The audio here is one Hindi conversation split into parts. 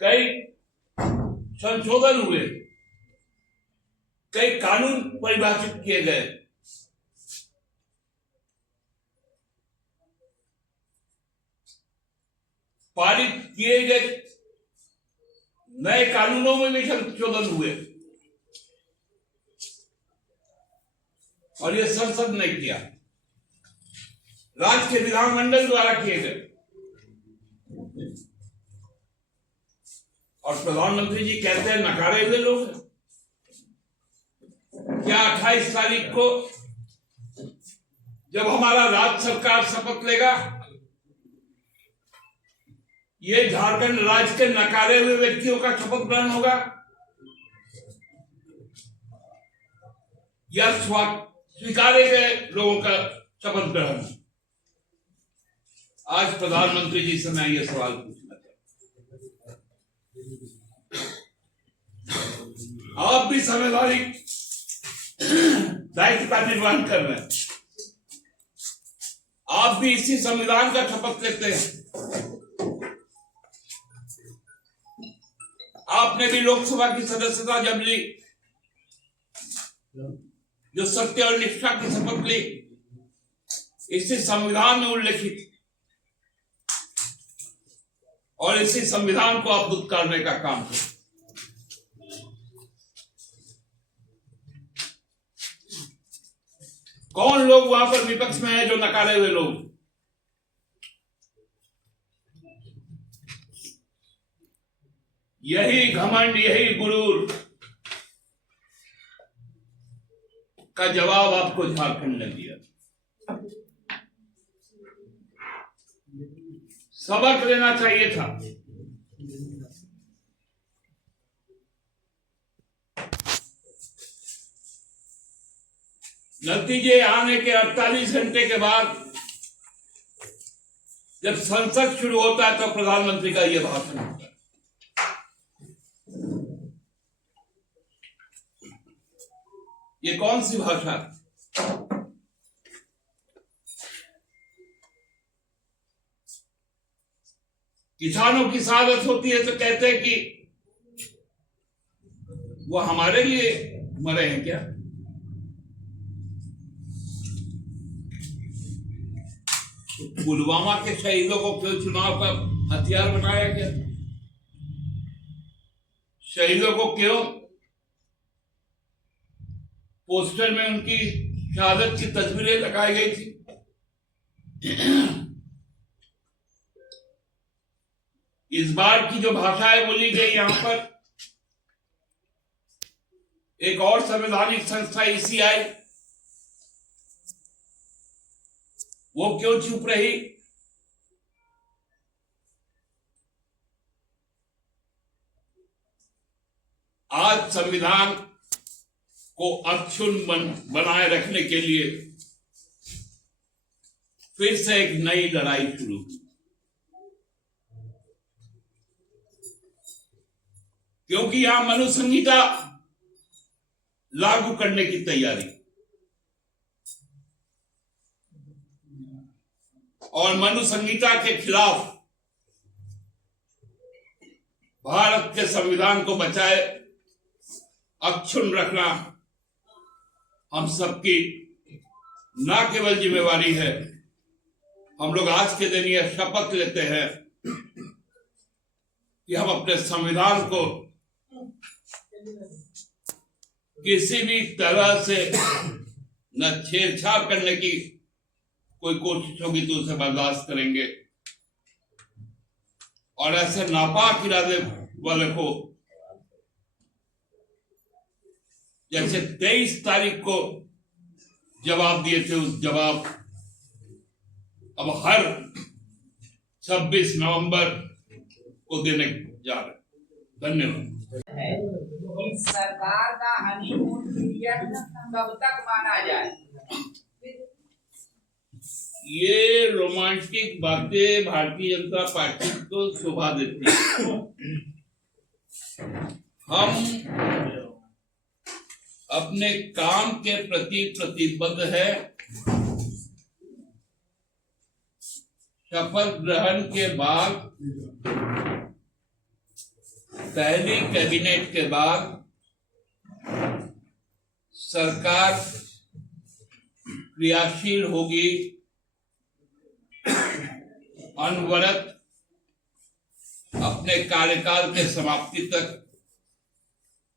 कई संशोधन हुए, कई कानून परिभाषित किए गए, पारित किए गए नए कानूनों में भी संशोधन हुए और ये संसद ने किया, राज्य के विधानमंडल द्वारा किए गए। और प्रधानमंत्री जी कहते हैं नकारे हुए लोग। क्या 28 तारीख को जब हमारा राज्य सरकार शपथ लेगा, ये झारखंड राज्य के नकारे हुए व्यक्तियों का शपथ ग्रहण होगा या स्वीकारे गए लोगों का शपथ ग्रहण? आज प्रधानमंत्री जी से मैं ये सवाल पूछना चाहता हूं। आप भी संवैधानिक दायित्व का निर्वहन कर रहे हैं, आप भी इसी संविधान का शपथ लेते हैं। आपने भी लोकसभा की सदस्यता जब ली, जो सत्य और निष्ठा की शपथ ली, इसी संविधान में उल्लेखित, और इसी संविधान को आप दुत्कारने का काम करें। कौन लोग वहां पर विपक्ष में हैं जो नकारे हुए लोग? यही घमंड, यही गुरूर का जवाब आपको झारखंड ने दिया। सबक लेना चाहिए था। नतीजे आने के 48 घंटे के बाद जब संसद शुरू होता है तो प्रधानमंत्री का यह भाषण होता है। ये कौन सी भाषा? किसानों की शहादत होती है तो कहते हैं कि वो हमारे लिए मरे हैं क्या? पुलवामा के शहीदों को क्यों चुनाव का हथियार बनाया गया? शहीदों को क्यों पोस्टर में उनकी शहादत की तस्वीरें लगाई गई थी? इस बार की जो भाषाएं बोली गई यहां पर, एक और संवैधानिक संस्था ECI, वो क्यों चुप रही? आज संविधान को अक्षुण्ण बनाए रखने के लिए फिर से एक नई लड़ाई शुरू हुई, क्योंकि यहां मनु संहिता लागू करने की तैयारी, और मनु संहिता के खिलाफ भारत के संविधान को बचाए अक्षुण्ण रखना हम सबकी ना केवल जिम्मेवारी है, हम लोग आज के दिन यह शपथ लेते हैं कि हम अपने संविधान को किसी भी तरह से न छेड़छाड़ करने की कोई कोशिश होगी तो उसे बर्दाश्त करेंगे, और ऐसे नापाक इरादे वाले को, जैसे 23 तारीख को जवाब दिए थे, उस जवाब अब हर 26 नवंबर को देने जा रहे। धन्यवाद। सरकार का हनीमून पीरियड कब तक माना जाए? ये रोमांटिक बातें भारतीय जनता पार्टी को शोभा देती है। हम अपने काम के प्रति प्रतिबद्ध है। शपथ ग्रहण के बाद पहली कैबिनेट के बाद सरकार क्रियाशील होगी, अनवरत अपने कार्यकाल के समाप्ति तक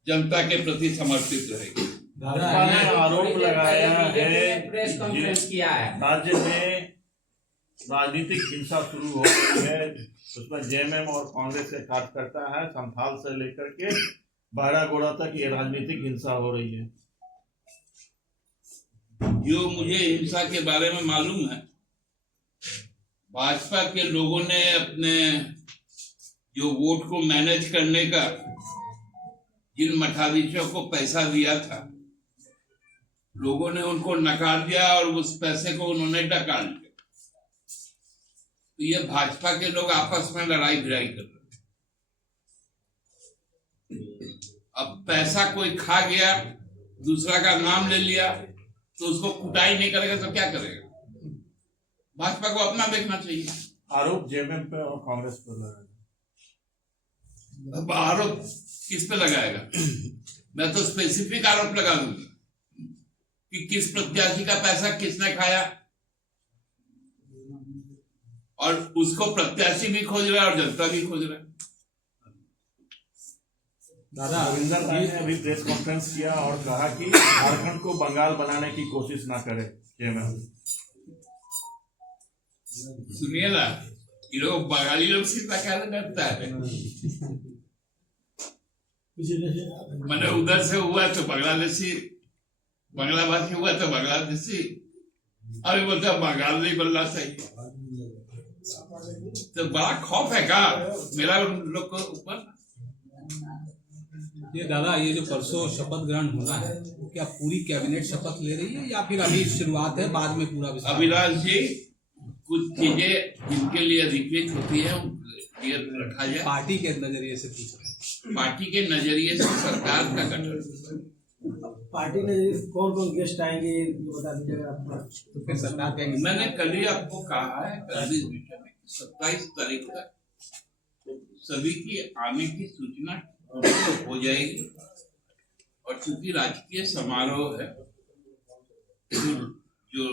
जनता के प्रति समर्पित रहेगी। भाजपा ने आरोप लगाया है प्रेस कॉन्फ्रेंस किया है, राज्य में राजनीतिक हिंसा शुरू हो गई है, उसमें जेएमएम और कांग्रेस के कार्यकर्ता है, संथाल से लेकर के बहरागोड़ा तक ये राजनीतिक हिंसा हो रही है। जो मुझे हिंसा के बारे में मालूम है, भाजपा के लोगों ने अपने जो वोट को मैनेज करने का जिन मठाधीशों को पैसा दिया था, लोगों ने उनको नकार दिया और उस पैसे को उन्होंने डकाल दिया। तो ये भाजपा के लोग आपस में लड़ाई भिड़ाई कर रहे हैं। अब पैसा कोई खा गया, दूसरा का नाम ले लिया, तो उसको कुटाई नहीं करेगा तो क्या करेगा? भाजपा को अपना देखना चाहिए। आरोप जेएमएम पे और कांग्रेस पर लगा। अब आरोप किस पे लगाएगा? मैं तो स्पेसिफिक आरोप लगा दूंगा कि किस प्रत्याशी का पैसा किसने खाया, और उसको प्रत्याशी भी खोज रहा है और जनता भी खोज रहा है। दादा रविंदर राय ने अभी प्रेस कॉन्फ्रेंस किया और कहा कि झारखंड को बंगाल बनाने की कोशिश ना करे जेएमएम। सुनिए ना, ये लोग बंगाली लोग से क्या करता है? मैंने उधर से हुआ तो बांग्लादेशी, बांग्ला भाषी हुआ तो बांग्लादेशी, अभी बोलते बंगाल नहीं बोलना चाहिए। तो बड़ा खौफ है का मेरा उन लोग को ऊपर। ये दादा, ये जो परसों शपथ ग्रहण होना है, वो क्या पूरी कैबिनेट शपथ ले रही है या फिर अभी शुरुआत है, बाद में पूरा विस्तार? अभिलाष जी, कुछ चीजें जिनके लिए अधिकृत होती है ये रखा जाए। पार्टी के नजरिए से पूछ रहे हैं। पार्टी के नजरिए से सरकार का गठन, पार्टी में कौन कौन गेस्ट आएंगे बता दीजिएगा आपको। तो फिर सरकार कहेंगे। मैंने कल ही आपको कहा है, कल इस विषय में 27 तारीख तक सभी की आने की सूचना हो जाएगी। और चूंकि राजकीय समारोह है, जो